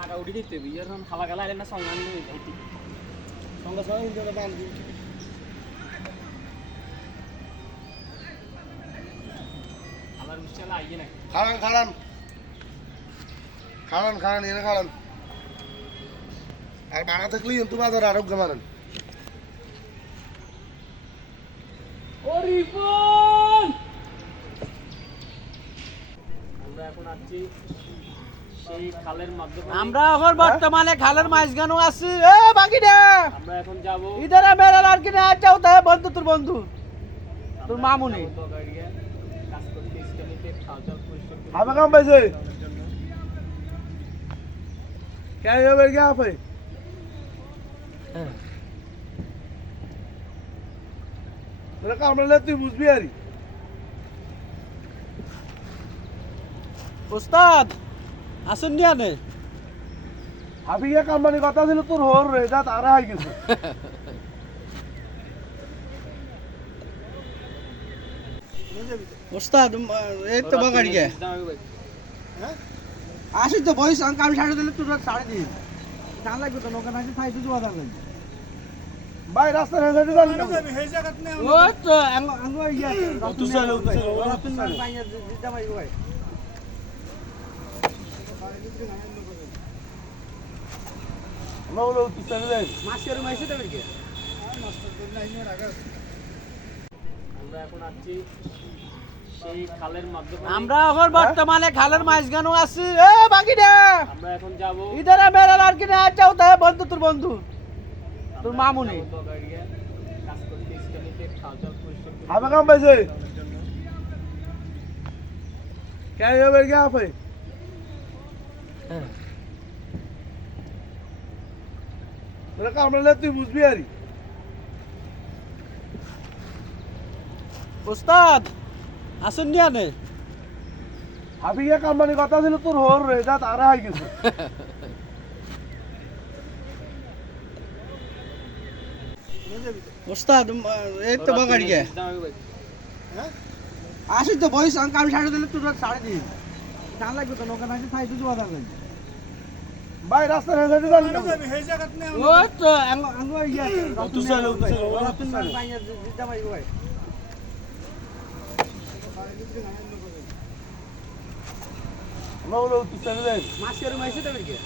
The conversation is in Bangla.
টাকা উঠে দিতে হবে। যখন খাওয়া গেলা না সঙ্গে আনলে সঙ্গে সঙ্গে কিন্তু বান দিন খাবার বুঝতে হলে আইয়ে না খাড়ান খাড়ান খাড়ান খাড়ান এনে খাড়ান আর বাড়া থাকলেই কিন্তু বাজার আরোগ্য মারেন। আমরা এখন আছি আমরা এখন বর্তমানে খালের মাঝখানেও আছি। এ আমরা এখন যাব লড়কি না যাও তাই বন্ধু তোর বন্ধু। তোর মামুনি। হবে কাম পাইছে? দেওয়ার জন্য। কে যাবে কে আপে? তোরা আসুন নিয়া নে হাবি গিয়ে কামবানি কথা ছিল তোর হর রে যা তারা হয়ে গেছে। ওস্তাদ এই তো বাগাড়ি গে আসি তো বয়স আমি সাড়ে দিলে তোর সাড়ে দিন জান লাগবে তো নৌকা নাকি খাই তুই বাদাম লাগবে। ভাই রাস্তার হেঁটে হেঁটে যান ও তো আঙ্গ আঙ্গ ইয়া তুই চলো, তুই চলো, ওরা রতন মান পাইয়া দিতে মাই ভাই তুই চলে যাই মাছ করে মাইছে তো আমরা এখন আছি সেই খালের মাধ্যমে আমরা এখন বর্তমানে খালের মাঝখানেও আছি। এ বাকি না আমরা এখন যাব ইধার মেরা লড়কি না যাও তাই বন্ধু, তোর বন্ধু। তোর মামুনি। কাজ করতে ইসলামিতে খাওয়া জল পরিষ্কার করে হবে কাম পাইছে দেওয়ার জন্য কে যাবে কে কামড়ালে তুই বুঝবি আরি ওস্তাদ আসুন নিয়া নে হাবি গিয়ে কামবানি কথা ছিল তোর হর রে যা তারা হয়ে গেছে। ওস্তাদ এই তো বাগাড়ি গে আসি তো বয়স আমি সাড়ে দিলে তোর সাড়ে দিন। জান লাগবে তো নৌকা নাকি খাই তুই বাদাম লাগবে ভাই রাস্তার হেঁটে যান ও তো আঙ্গ আঙ্গ ইয়া তুই চল তুই চলো, ওরা মান পাইয়া দিতে মাই ভাই। আমরা বলো তুই চলে যাই মাছ করে মাইছে তো বেরকে